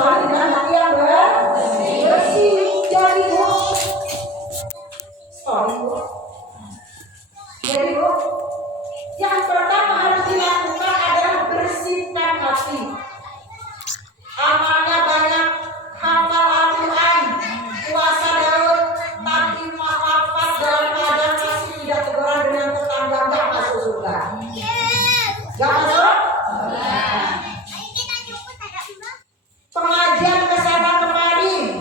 kecuali dengan hati yang bersih. Jadi Bu, jadi Bu, yang pertama harus dilakukan adalah bersihkan hati. Amalnya banyak, hafal Al-Quran, puasa Daud, tapi maafat dalam keadaan masih tidak teguran dengan tetangga, nggak masuk surga. Nggak masuk? Pengajian kesana kemari,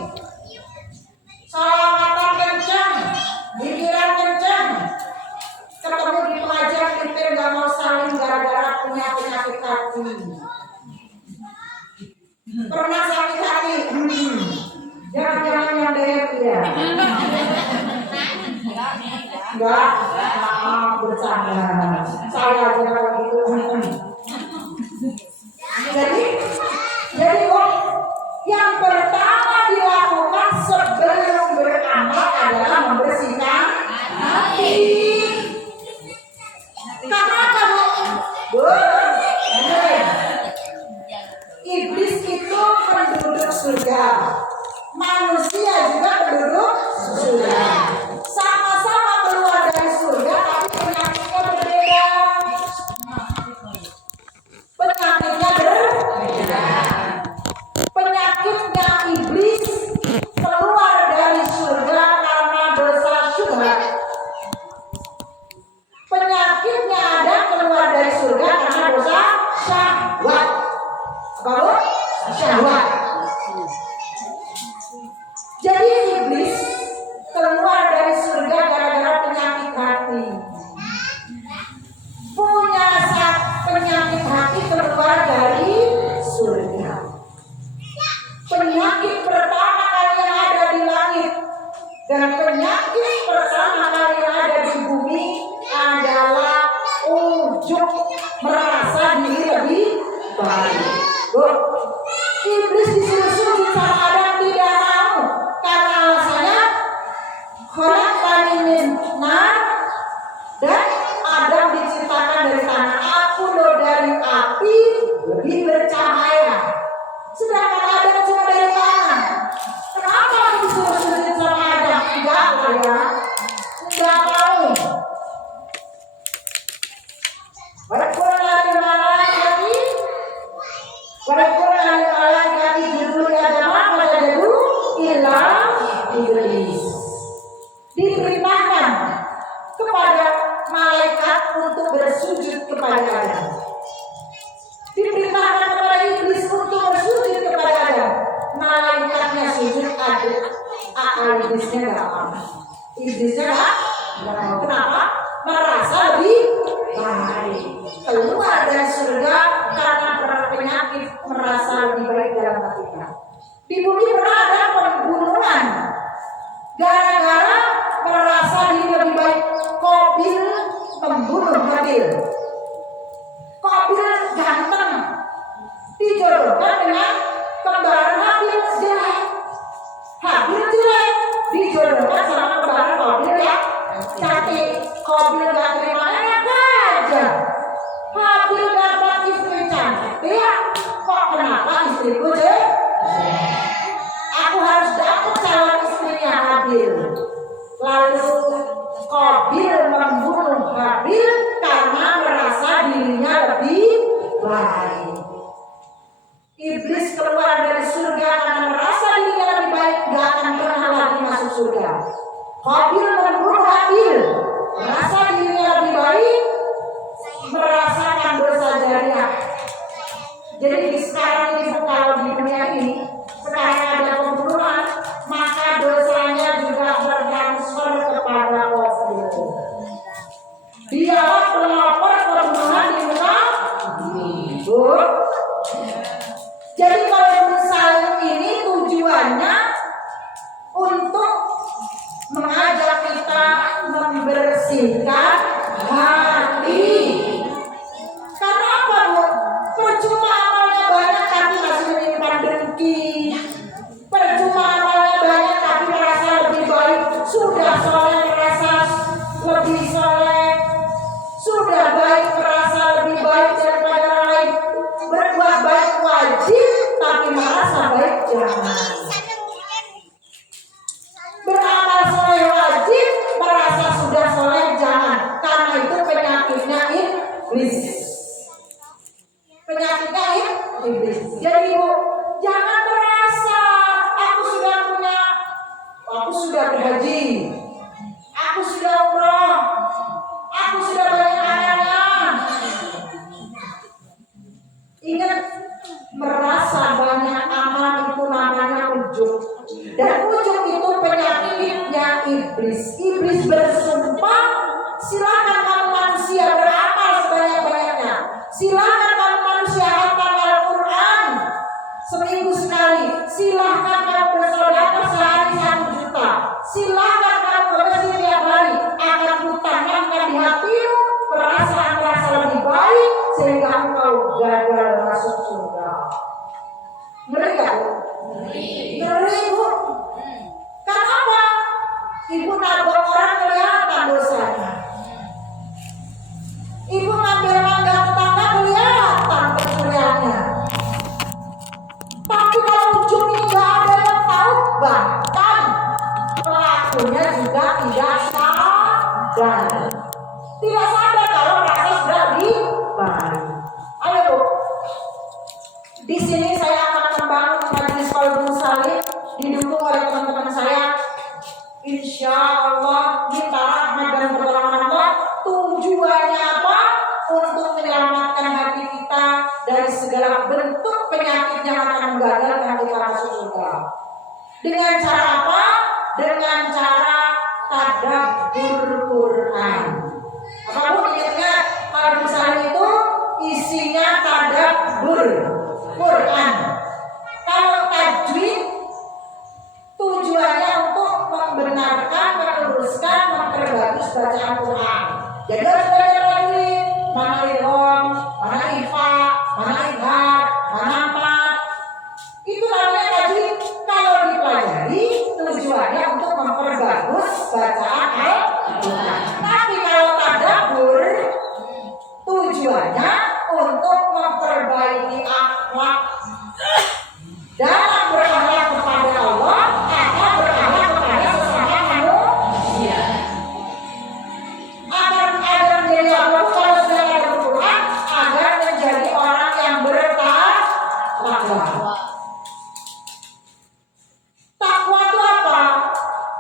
sholawatan kencang, pikiran kencang, ketemu di pengajian kita nggak mau saling gara-gara punya penyakit hati. Pernah sakit hati? Jangan-jangan yang dewek ya? Enggak, maaf bercanda. Saya aja kalau gitu. Jadi kok yang pertama dilakukan sebelum beramal adalah membersihkan hati. Karena kamu iblis itu penduduk surga, manusia juga penduduk surga. Sama-sama keluar dari surga, tapi penyakitnya berbeda. Penyakitnya iblis keluar dari surga karena dosa syubhat. Penyakitnya ada keluar dari surga karena dosa syahwat. Apa? Syahwat. Jadi iblis keluar dari surga gara-gara penyakit hati. Punya penyakit hati keluar dari surga. Penyakit pertama kali yang ada di langit dan penyakit pertama kali yang ada di bumi adalah ujub merasa diri lebih baik. Iblis disuruh sama Adam tidak mau karena alasannya khalaqtani min nar dan Adam diciptakan dari tanah, aku loh dari api lebih bercahaya. Sedangkan Adam cuma dari tanah. Kenapa aku disuruh sujud sama Adam? Enggak lah ya, enggak mau. Walaupun lagi malaikat, walaupun lagi malaikat judul Adam apa jadul ilah iblis. Diperintahkan kepada malaikat untuk bersujud kepada Adam. Diperintahkan kepada iblis untuk bersujud kepada Adam. Malaikatnya sujud, iblisnya nggak mau. Iblisnya nggak mau. Kenapa? Merasa lebih baik. Keluar dari surga karena penyakit merasa lebih baik dalam hatinya. Di bumi pernah ada pembunuhan gara-gara merasa diri lebih baik. Qabil membunuh Habil. Qabil ganteng, dijodohkan dengan kembaran Habil jelek. Habil jelek, dijodohkan sama kembaran Qabil yang cantik. Qabil gak terima, enak aja. Habil dapat istri cantik, ya kok kenapa istriku jelek? Aku harus dapat calon istrinya Habil. Lalu Qabil membunuh Habil karena merasa dirinya lebih baik. Iblis keluar dari surga karena merasa dirinya lebih baik, gak akan pernah lagi masuk surga. Qabil membunuh Habil, merasa dirinya lebih baik, merasakan dosa jariah. Jadi sekarang ini kalau di dunia ini sekarang ada pembunuhan, maka dosanya juga bertransfer kepada Qabil. Dialah pelopor pembunuhan di muka bumi. Jadi kalau saling ini tujuannya untuk mengajak kita membersihkan hati. Karena apa, Bu? Percuma amalnya banyak tapi masih menyimpan dengki. Percuma amalnya banyak tapi merasa lebih baik. Sudah soleh merasa lebih soleh. Sudah baik merasa lebih baik daripada orang lain. Berbuat baik wajib tapi merasa baik jangan. Beramal soleh wajib, merasa sudah soleh jangan, karena itu penyakitnya iblis. Penyakitnya iblis. Jadi Bu, jangan merasa aku sudah berhaji, aku sudah umroh, aku sudah banyak anak. Ingat, merasa banyak amal itu namanya ujub. Dan ujub itu penyakitnya iblis. Iblis bersumpah, silakan kamu manusia beramal sebanyak-banyaknya. Silakan kamu manusia hafal Al-Quran seminggu sekali. Silakan kamu bersedekah sehari 1 juta. Silakan kamu bersih tiap hari. Akan kutanamkan di hatimu perasaan-rasa lebih baik sehingga engkau gagal masuk surga. Ngeri gak Bu? Ngeri Bu. Kenapa? Ibu nabrak orang kelihatan dosanya. Ibu ngambil mangga tetangga kelihatan pencuriannya. Tapi kalau ujungnya nggak ada yang tahu, bahkan pelakunya juga tidak sadar. Tidak sadar kalau rasa sudah dibalik. Ayo Bu, di sini saya akan membangun majelis Qalbun Salim didukung oleh teman-teman saya. Insya Allah minta rahmat dan pertolongan Allah. Tujuannya apa? Untuk menyelamatkan hati kita dari segala bentuk penyakit yang akan menggagalkan kita masuk surga. Dengan cara apa? Dengan cara tadabbur Quran. Apa Bu ingat? Qalbun Salim itu isinya tadabbur Quran. Kalau tajwid tujuannya untuk membenarkan, meluruskan, memperbagus bacaan Quran. Jadi harus belajar tajwid, mana idgham, mana ikhfa, mana idhar, mana mat. Itu namanya tajwid. Kalau dipelajari tujuannya untuk memperbagus bacaan Al-Quran. Tapi kalau tadabbur tujuannya untuk memperbaiki akhlak dalam berakhlak kepada Allah atau berakhlak kepada sesama manusia. Agar menjadi Allah kalau sudah ada Quran, agar menjadi orang yang bertakwa. Takwa itu apa?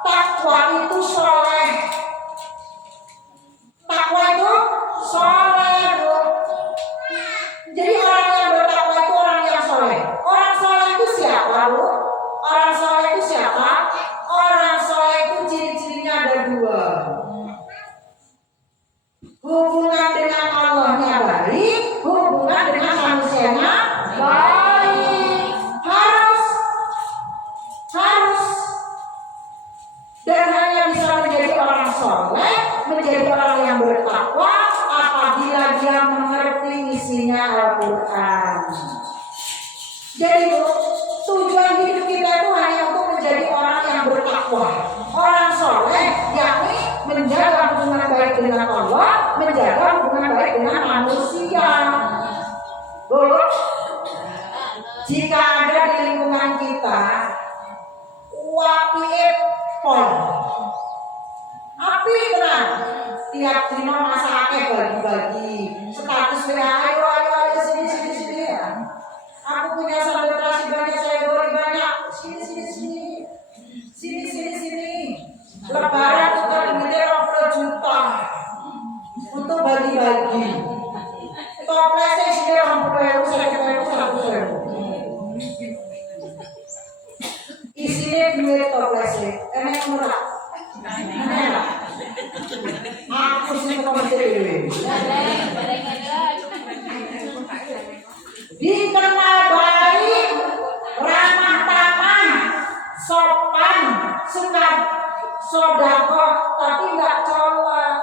Takwa itu soleh. Takwa itu soleh Bu. Jadi orang yang bertakwa itu orang yang soleh. Orang soleh itu siapa Bu? Orang soleh itu siapa? Orang soleh itu ciri-cirinya ada 2. Hubungan dengan Allahnya baik, hubungan dengan manusianya baik. Harus. Dan hanya bisa menjadi orang soleh, menjadi orang yang bertakwa apabila dia mengerti isinya Al-Quran. Jadi Bu, tujuan hidup kita itu hanya untuk menjadi orang yang bertakwa, orang soleh, yakni menjaga hubungan baik dengan Allah, menjaga hubungan baik dengan manusia. Bu, jika ada di lingkungan kita wapi pol, api tenang, tiap dino masaknya bagi-bagi status WA, ayo sini ya. Aku punya saldo terasi banyak, saya beri banyak. Sini. Lebaran tukar duitnya 20 juta untuk bagi-bagi. Toplesnya isinya 20.000, 100.000. Isinya duit toplesnya, enak murah. Enak. Aku sih komersil. Dikenal baik, ramah tamah, sopan, suka sedekah, tapi nggak colok.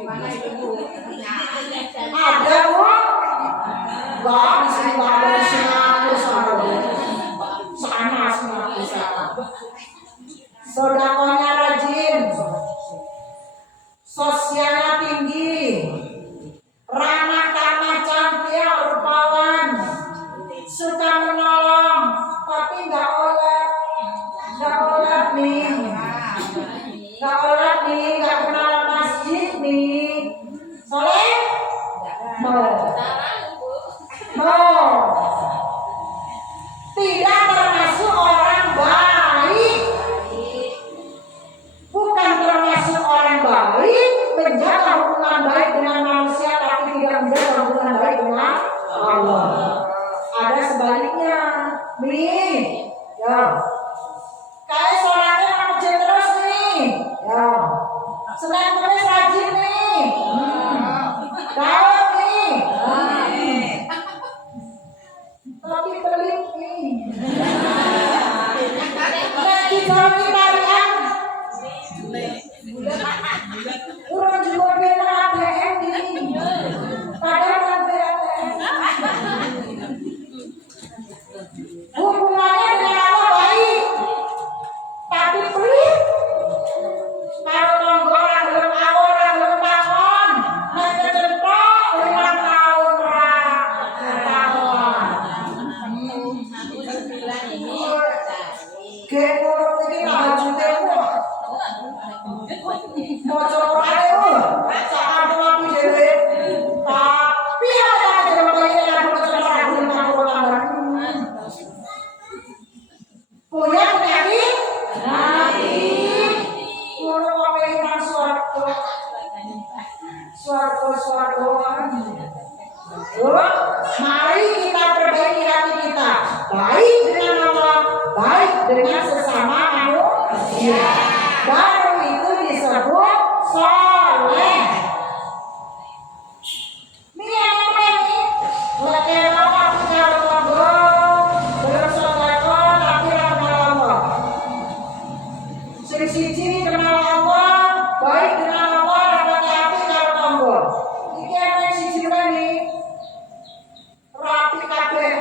Gimana itu Bu? Ada Bu? Nggak, di sini nggak ada, di sini aku sana. Sedekahnya rajin, sosialnya tinggi, ramah tamah, cantik, rupawan, Tidak termasuk orang baik. Bukan termasuk orang baik menjaga hubungan baik dengan manusia tapi tidak menjaga hubungan baik dengan Allah. Ada sebaliknya. Nih, ya. Kayak sholatnya rajin terus nih. Ya. Selain terus rajin nih. Daud nih. Tapi pelit nih. Lagi jalan tarian. Kurang juga bela ATM nih. Padahal nanti ATM. Hubungannya dengan Allah baik, tapi pelit. Kalau tonggolan belum orang belum bangun, nanti centok 5 tahun tahun. Gengor ini maju temu. Mau coba ayo, saat mau dewe. Tapi ada coba ini yang mau coba orang. Punya penyakit hati. Mulu ngomongin suatu mari kita perbaiki hati kita, baik dengan Allah, baik dengan sesama manusia. Baru itu disebut soleh. Ini yang ini lekewa aku kalau ngobrol bersoleko tapi kenal Allah. Sisi kenal Allah, baik dengan Allah, dapat hati kalau ngobrol. Ini yang sisi nih rapi kabeh.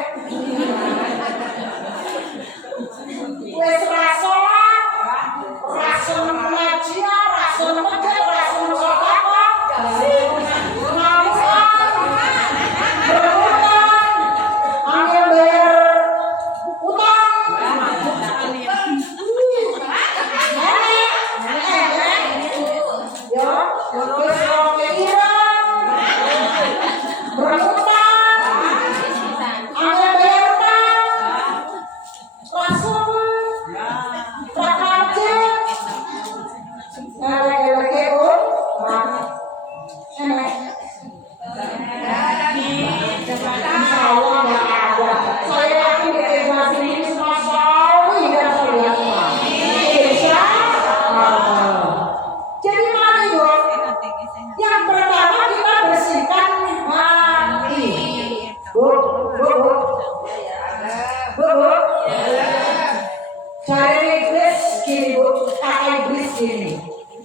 Wes rasa pengajian, rasa medit, rasa sedekah, berhutang, ambil bayar utang, ya, wes iran, berhutang, ambil bayar utang, langsung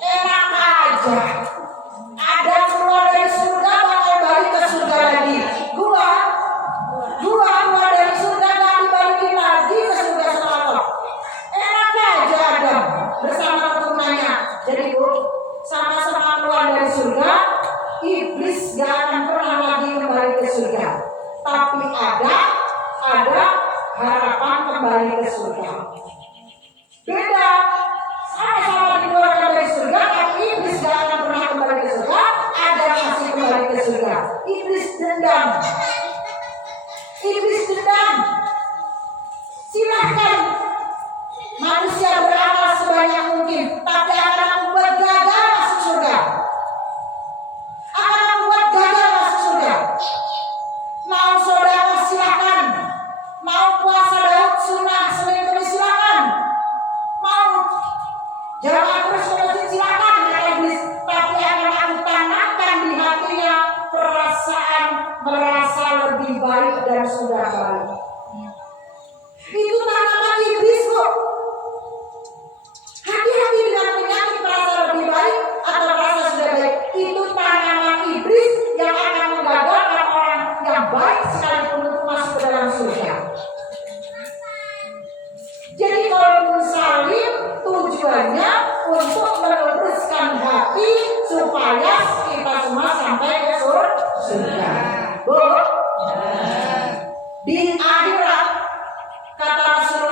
enak aja. Ada keluar dari surga bakal balik ke surga lagi. Gua keluar dari surga gak dibalikin lagi ke surga sama Allah. Enak aja Adam bersama keturunannya. Jadi sama-sama keluar dari surga, iblis gak akan pernah lagi kembali ke surga. Tapi ada harapan kembali ke surga. Beda. Sama-sama dikeluarkan dari surga, tapi iblis gak akan pernah kembali ke surga. Ada masih kembali ke surga. Iblis dendam. Silahkan manusia beramal sebanyak mungkin, tapi akan membuat gagal masuk surga. Mau saudara silakan. Mau puasa Daud sunnah Senin Kemis silakan. Mau jangan terus masjid silakan, kata iblis. Tapi akan aku tanamkan di hatinya perasaan merasa lebih baik dan sudah baik. Itu tanaman iblis kok. Hati-hati dengan penyakit merasa lebih baik atau merasa sudah baik. Itu tanaman iblis yang akan menggagalkan orang yang baik sekalipun untuk masuk ke dalam surga. Jadi kalau salim tujuannya untuk meluruskan hati supaya kita semua sampai ke surga. Di akhirat kata Rasulullah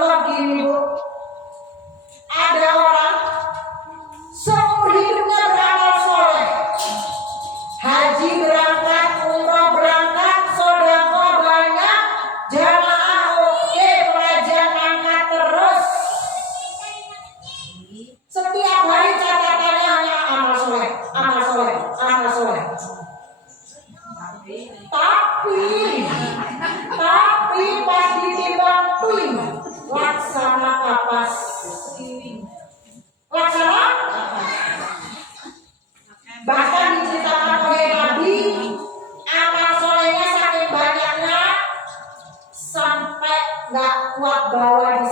kuat bawa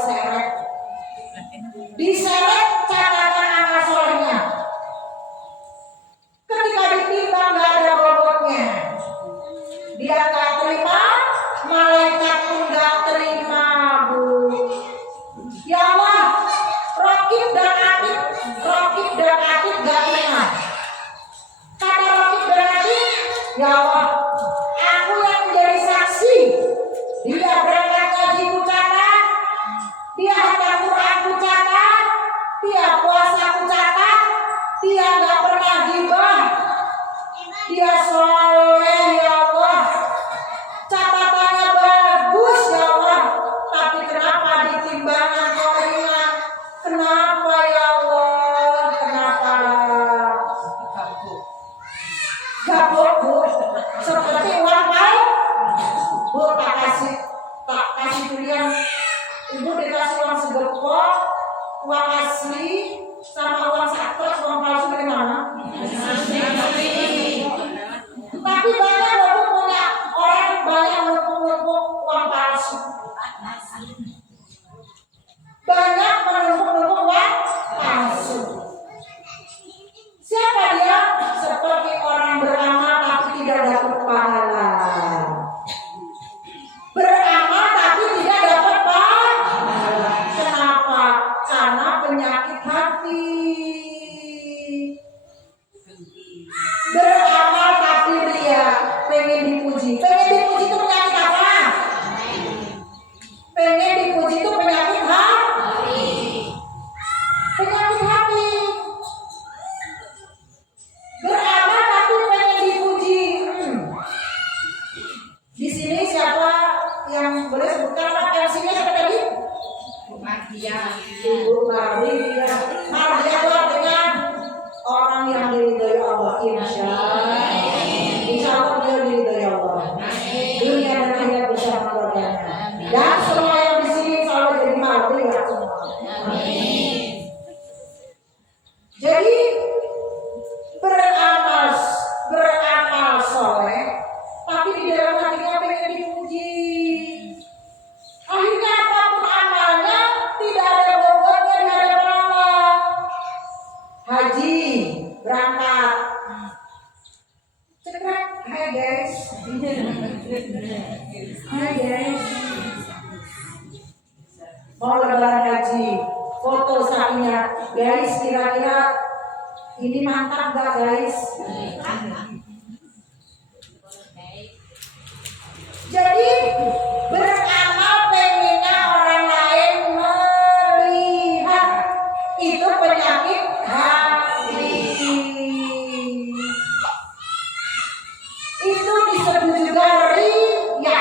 diseret catatan amal solehnya. Ketika ditimbang nggak ada bobotnya, dia nggak terima, malaikat pun nggak terima, Bu. Ya Allah, Rokib dan Atid nggak terima. Kata Rokib dan Atid, ya Allah, aku yang menjadi saksi. Dia berangkat ngaji ku catat, dia hafal Quran ku catat, dia puasa ku catat, dia nggak pernah gibah, dia soleh ya Allah, catatannya bagus ya Allah, tapi kenapa ditimbangan kau ingat? Kenapa ya Allah? Kenapa? Gabuk Bu, seperti uang baik. Bu tak kasih durian, Ibu dikasih uang segepok, uang asli sama uang sakit, uang palsu dari mana? Tapi banyak Bapak punya orang banyak menumpuk uang palsu. Banyak menumpuk uang palsu. Siapa dia? Seperti orang beramal tapi tidak dapat pahala. Beramal tapi tidak dapat pahala. Kenapa? Karena penyakit hati. Beramal tapi ria, pengen dipuji. Pengen dipuji itu penyakit apa? Pengen dipuji itu penyakit hati. Penyakit hati. Beramal tapi pengen dipuji. Di sini siapa yang boleh sebutkan apa MC-nya siapa tadi? Ibu Mardia. Mardia itu artinya orang yang diridhai Allah. Insya Allah dia diridhai Allah. Dunia dan akhirat bersama keluarganya. Dan semua yang di sini selalu jadi Mardia semua. Jadi beramal soleh, tapi di dalam hatinya pengen dipuji. Akhirnya apapun amalnya tidak ada bobotnya di hadapan Allah. Haji berangkat, cekrek, hai guys, mau lebaran haji, foto sapinya, guys, kira-kira ini mantap gak guys? Jadi beramal pengennya orang lain melihat, itu penyakit hati. Itu disebut juga riya.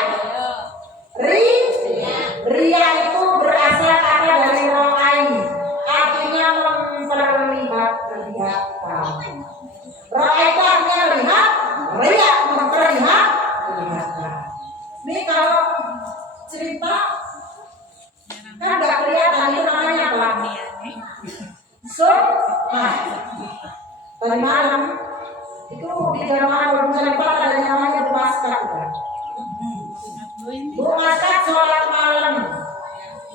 Riya itu berasal kata dari ro'ai, artinya memperlihatkan. Ro'ai itu artinya melihat, riya memperlihatkan. Ini kalau cerita kan nggak kelihatan, itu namanya apa? Tadi malam itu di jamaah bermusyawarah ada namanya Bu Maskat. Bu Maskat sholat malam,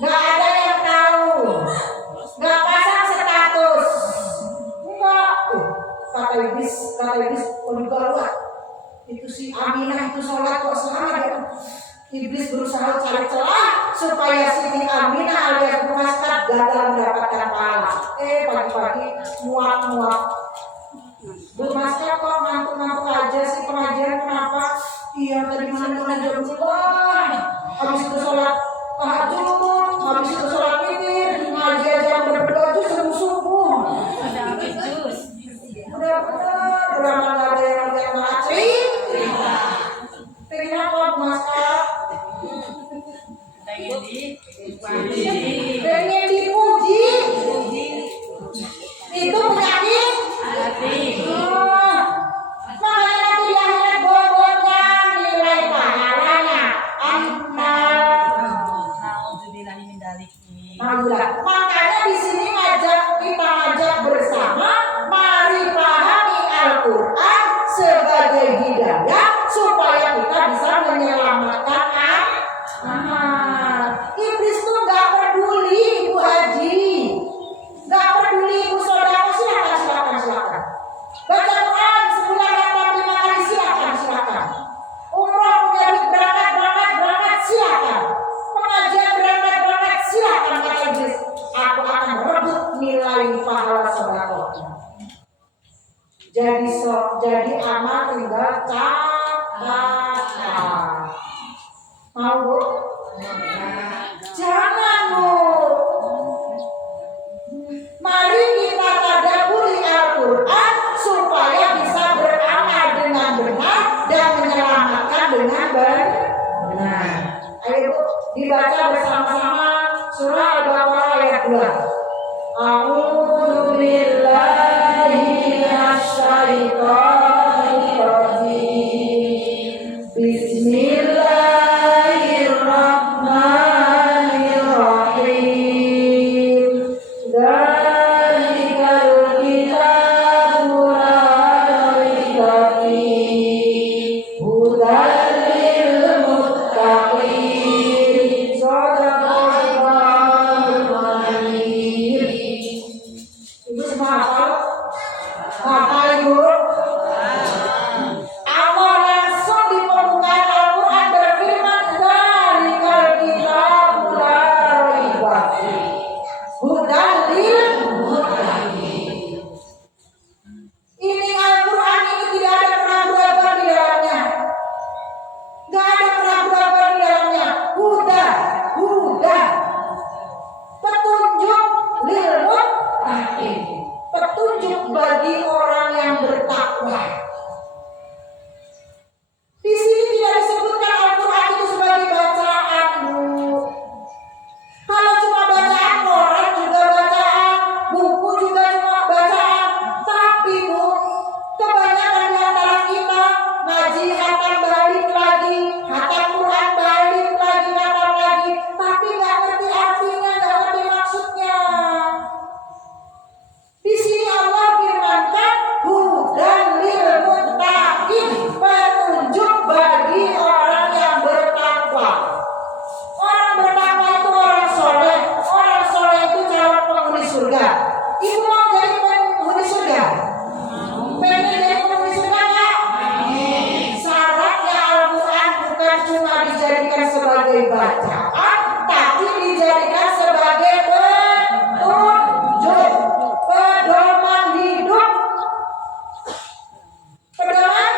nggak ada yang tahu, nggak pasang status, enggak. Kata iblis, keluar. Itu si Aminah itu sholat kok selama dia. Iblis berusaha cari celah supaya Siti Aminah alias Bu Maskat gagal mendapatkan pahala. Pagi-pagi muak. Bu Maskat kok ngantuk-ngantuk aja sih pengajian, kenapa? Iya tadi malam pengajian Allah. Habis itu sholat tahajud, habis itu sholat witir, ngaji aja berdua jus subuh. Benar-benar beramal ada yang ngacri. Pengen apa Bu Maskat? Pengen dipuji. Itu penyakit hati. Makanya nanti di akhirat bobotnya nilai pahalanya Makanya di sini kita ngajak bersama, mari pahami Al-Quran sebagai hidayah supaya kita bisa menyelamatkan amal. Iblis berkata-kata. Mau Bu? Jangan Bu. Mari kita tadabburi Al-Quran supaya bisa beramal dengan benar dan menyelamatkan dengan benar. Ayo Bu, dibaca bersama-sama surah Al-Baqarah ayat 2. A'udzu billahi minasyaitonir rajim. Bismillahirrahmanirrahim. Dzalikal kitabu la raiba fihi hudan lil muttaqin. Shadaqallahul adzim. Ibu semua hafal? Hafal Ibu? Allah langsung di pembukaan Al-Quran berfirman, Dzalikal kitabu la raiba fihi hudan lil muttaqin. Ini Al-Quran ini tidak ada keraguan di dalamnya. Gak ada keraguan di dalamnya. Huda, petunjuk lil muttaqin, petunjuk bagi orang yang bertakwa. Di sini tidak disebutkan Al-Quran itu sebagai bacaan, Bu. Kalau cuma bacaan Quran juga bacaan, buku juga cuma bacaan. Tapi Bu, kebanyakan di antara kita ngaji hatam balik lagi, hatam Quran balik lagi, hatam lagi, tapi nggak ngerti artinya, nggak ngerti maksudnya. Di sini Allah firmankan hudan lil muttaqin, petunjuk bagi orang yang bertakwa. Orang bertakwa itu orang soleh. Orang soleh itu calon penghuni surga. Ibu mau jadi penghuni surga? Pengen jadi penghuni surga nggak? Syaratnya Al-Quran bukan cuma dijadikan sebagai bacaan, tapi dijadikan sebagai petunjuk, pedoman hidup. Pedoman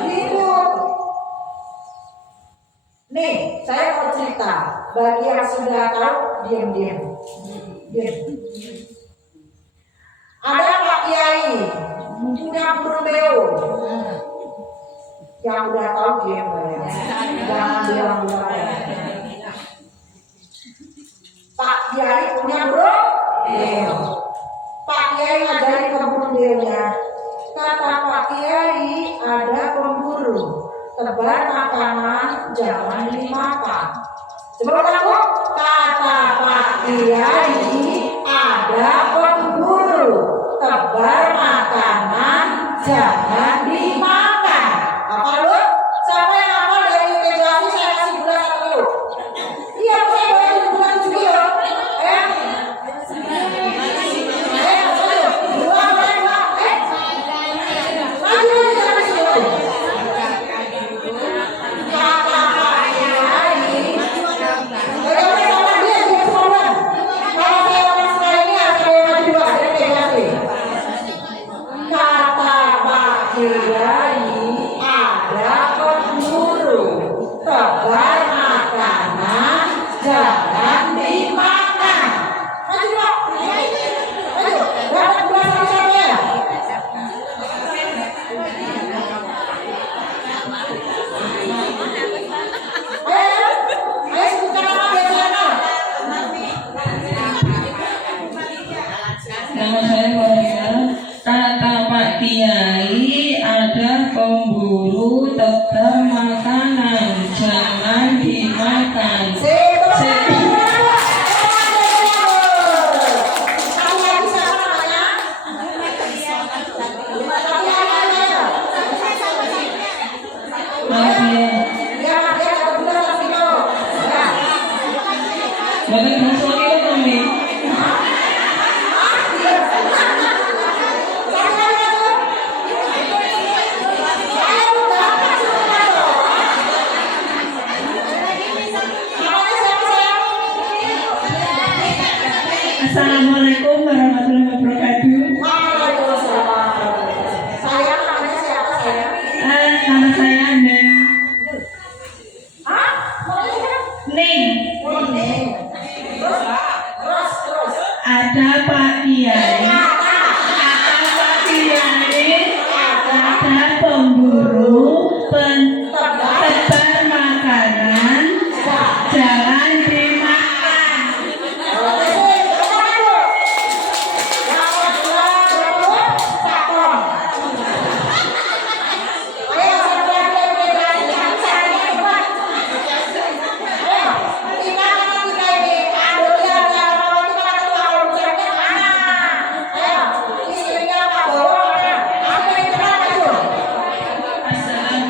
hidup. Nih, saya mau cerita. Bagi yang sudah tahu, diam. Ada Pak Kiai, punya guru beo. Yang udah tahu diam ya. Jangan bilang-bilang ya. Pak Kiai punya guru beo. Pak Kiai ngajari kebun beonya. Kata Pak Kiai, ada pemburu, tebar makanan jangan dimakan. Coba aku, kata Pak Kiai, ada pemburu, tebar makanan jangan dimakan. Apa lu? Siapa yang hafal dari integrasi saya kasih gula 1 kilo. Iya, saya bayar gula 7 kilo. Nama saya Maria. Kata Pak Kiai, ada pemburu tebar makanan jangan dimakan. Assalamualaikum warahmatullahi wabarakatuh. Waalaikumsalam. Saya namanya siapa saya? Nama saya Ning. Terus. Ada Pak Kiai. Ada pemburu tebar makanan, jangan dimakan.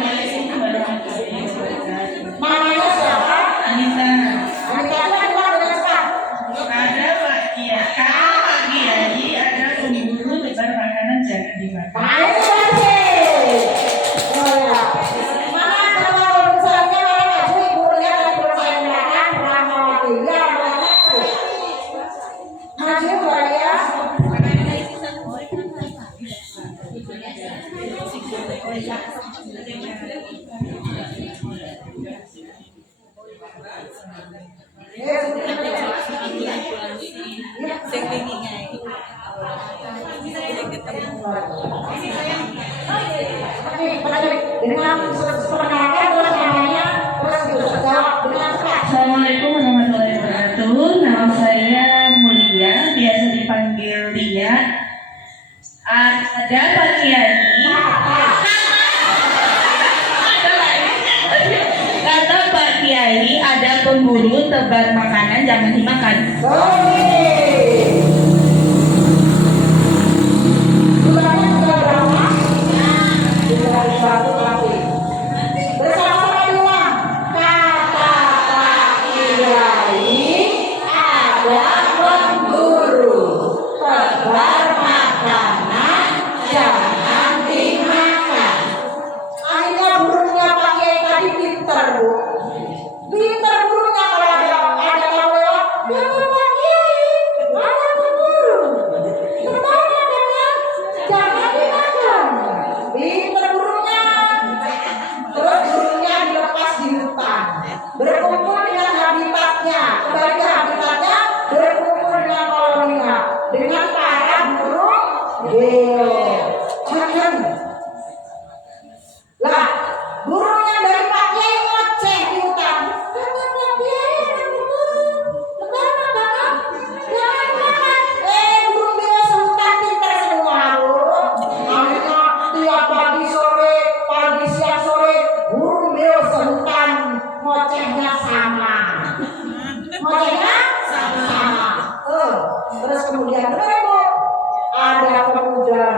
Assalamualaikum warahmatullahi wabarakatuh. Namanya siapa? Anita. Anita itu kan keluar dengan cepat. Ada Pak Kiai, ada pemburu tebar makanan jangan dimakan. Baik, oh ya. Mana kalau misalnya mana maju ibunya dari bersaing belakang Rahmawati ya belakang. Maju ya. Dengan perkenalkan terus namanya terus jawab dengan cepat. Assalamualaikum warahmatullahi wabarakatuh. Nama saya Mulia, biasa dipanggil Lia. Ada Pak Kiai. Kata Pak Kiai, ada pemburu tebar makanan jangan dimakan. Bersama-sama bilang kata Pak Kiai ada pemburu tebar makanan jangan dimakan. Akhirnya burungnya Pak Kiai tadi pintar bu. Pintar burungnya kalau ada yang lewat, Pak Kiai ada pemburu tebar makanan jangan dimakan. Pintar burungnya. Terus burungnya dilepas di hutan, berkumpul dengan habitatnya, kembali ke habitatnya, berkumpul dengan koloninya, dengan para burung beo. Lah, burung yang dari Pak Kiai ngoceh di hutan. Kata Pak Kiai ada burung, tebar makanan, jangan makan. Burung beo sehutan pintar semua bu. Akhirnya tiap pagi siang sore, burung beo sehutan ngocehnya sama. Terus kemudian bu, ada pemuda,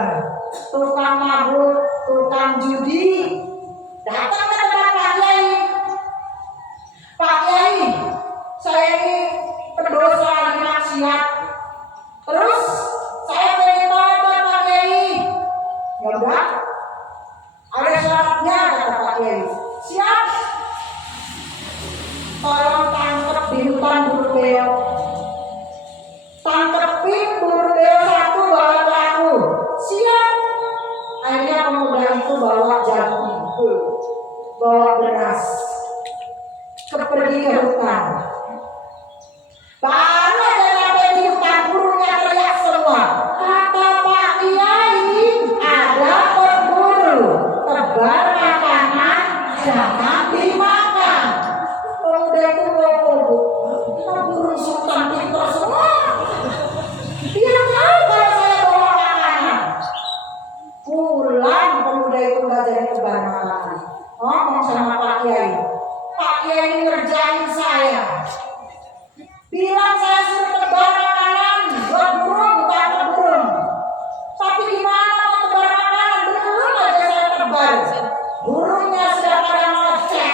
tukang mabuk, tukang judi, datang ke tempat Pak Kiai. Pak Kiai, saya ini pendosa di maksiat. Terus saya pengen tobat Pak Kiai. Ya udah, ada syaratnya kata Pak Kiai. Siap. Tolong tangkap di hutan burung beo. Tangkepin burung beo satu bawa pelaku. Siap. Akhirnya pemuda itu bawa jagung, bawa beras, pergi ke hutan. Baru aja nyampe di hutan, burungnya teriak semua. Kata Pak Kiai ada pemburu tebar makanan jangan dimakan. Pemuda itu ngomong, burung sultan pintar semua. Dia tahu kalau saya bawa makanan. Pulang pemuda itu nggak jadi tebar makanan. Ngomong sama Pak Kiai. Pak Kiai ngerjain saya. Bilang saya suruh tebar makanan buat burung, bukan burung. Tapi gimana mau tebar makanan? Belum aja saya tebar. Burungnya sudah pada ngoceh.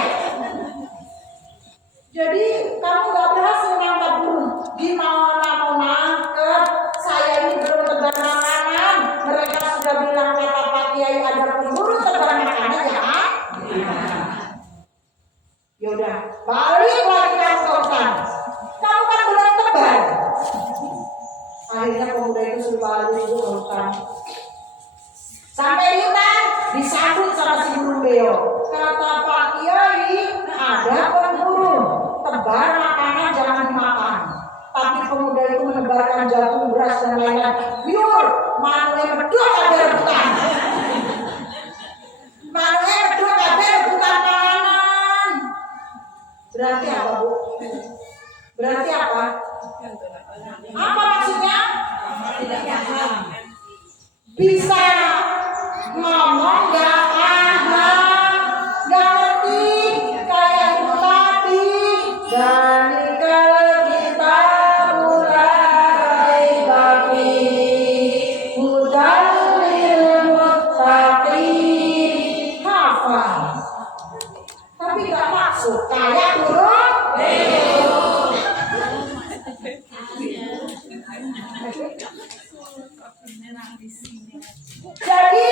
Jadi kamu nggak berhasil nangkap burung. Gimana mau nangkep? Saya ini belum tebar makanan. Mereka sudah bilang kata Pak Kiai ada pemburu tebar makanan ya. Yaudah, balik lagi ke hutan. Kamu kan belum tebar Manunya berdua kabeh rebutan. Manunya berdua kabeh rebutan panganan. Berarti apa, Bu? Berarti apa? Apa maksudnya? Bisa ngomong gak paham, gak ngerti kayak ibu tadi. Dan kalau kita mulai bagi hudal muttaqin, hafal. Tapi gak maksud kayak burung. Jadi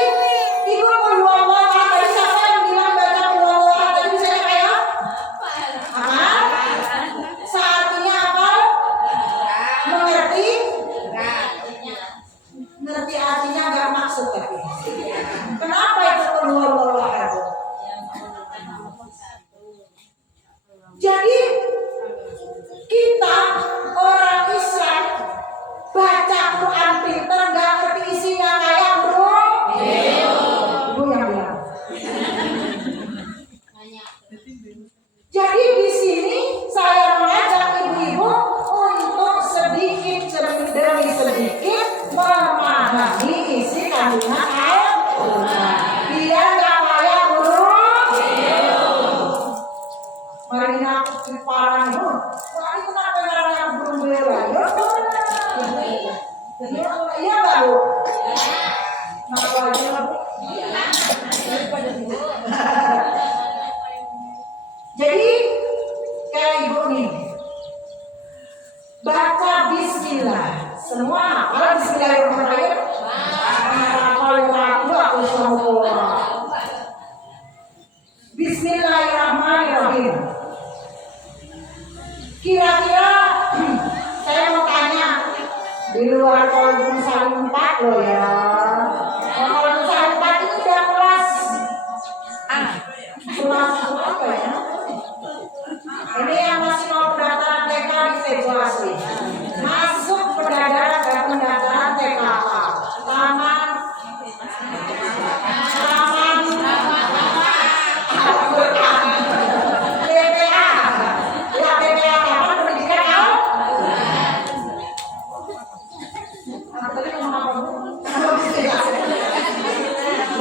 ibu berdoa tadi siapa yang bilang baca berdoa tadi saya kayak apa? Saatnya apa? Mengerti? Ngerti artinya nggak maksud tapi. Kenapa itu berdoa itu? Jadi kita orang Islam baca Quran pinter nggak ngerti isinya kayak bro. Ibu yang bilang. Jadi di sini saya mengajak ibu-ibu untuk sedikit demi sedikit memahami isi kandungan Al-Quran. Biar nggak kayak bro. Mari kita parang itu. Wah itu kenapa caranya burung bela? Iya nggak Bu? Ngaku aja lah Bu. Jadi kayak ibu nih baca Bismillah. Semua hafal Bismillahirrahmanirrahim. Bismillahirrahmanirrahim. Kira-kira saya mau tanya di luar kolom saling 4 loh ya. Kolom saling 4 itu udah kelas kelas apa ya? Ini yang masih mau pendaftaran TK di Februari. Masuk pendaftaran TKA. Taman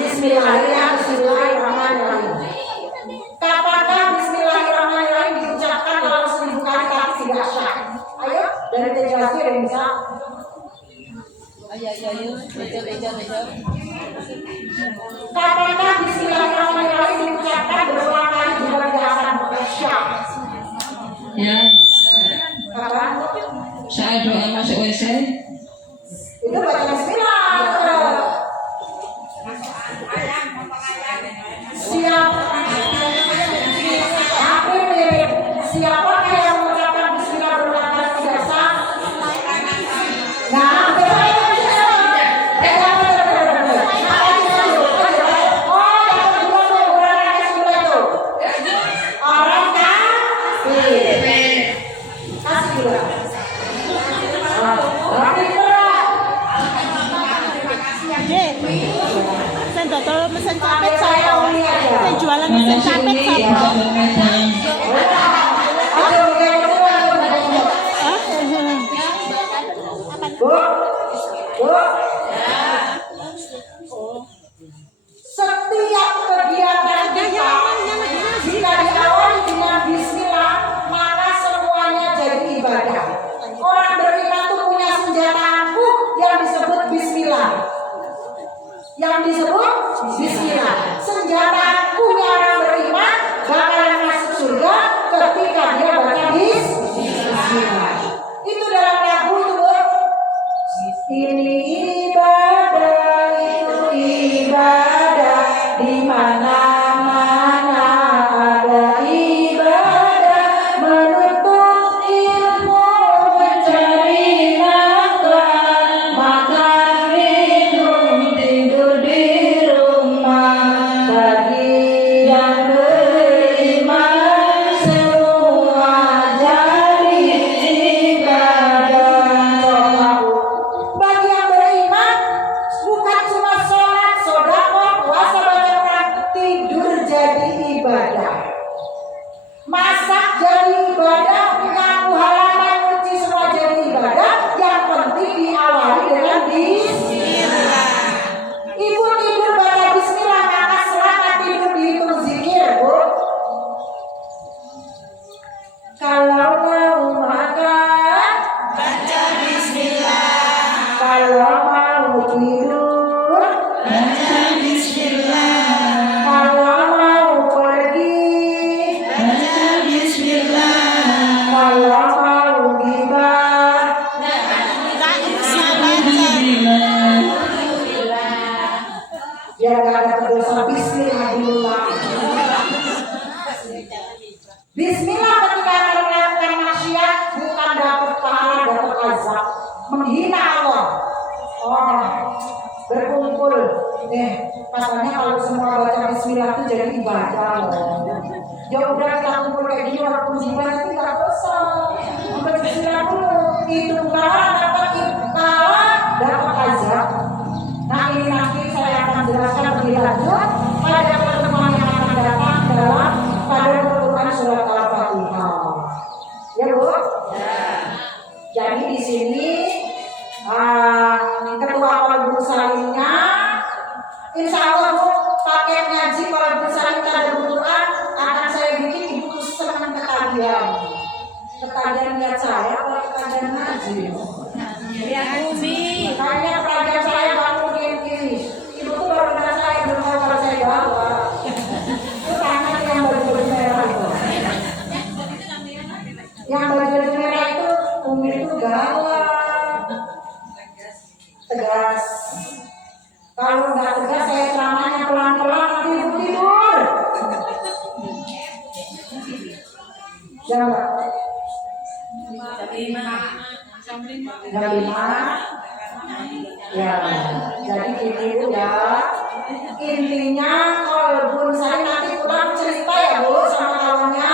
Bismillahirrahmanirrahim. Kapankah Bismillahirrahmanirrahim diucapkan dalam 1000 kali tapi tidak sah? Ayo dari TJSD ada yang bisa. Ayo, bejo. Kapankah Bismillahirrahmanirrahim diucapkan berulang kali juga tidak akan sah? Ya. Kapan? Saya doa masuk WC. Itu baca Bismillah. Siapa yang mengucapkan Bismillah berulang kali tidak sah? Nah, orang kafir. Kasih gula. Sen total mesin capek saya. Saya jualan mesin capek saya. Setiap kegiatan kita jika diawali dengan Bismillah maka semuanya jadi ibadah. Orang beriman itu punya senjata ampuh yang disebut Bismillah. Yang disebut Bismillah. Senjata ampuhnya orang beriman bakalan menghina Allah. Oh, berkumpul. Pasalnya kalau semua baca bismillah itu jadi ibadah loh. Ya udah kita kumpul kayak gini walaupun jiwa itu nggak bosan. Sampai bismillah dulu. Itu kalah dapat azab. Nah ini nanti saya akan jelaskan lebih lanjut pada pertemuan yang akan datang dalam pada Quran surat Al-Fatihah. Ya Bu? Jadi di sini ketua Qalbul Salimnya, insya Allah Bu, paket ngaji Qalbul Salim pada Quran akan saya bikin ibu khusus dengan ketagihan lihat saya kalau ketagihan ngaji. Lihat Umi. Kayaknya pelajar saya baru ini. Ibu tuh baru dengar saya belum tahu kalau saya jawab. Itu tanya yang baju merah itu. Yang baju merah itu Umi itu galak, tegas. Kalau nggak tegas saya ceramahnya pelan-pelan nanti ibu tidur. Jangan. Jam 5. Ya, jadi gitu ya. Intinya kalau Bu Sari nanti pulang cerita ya Bu sama kawannya.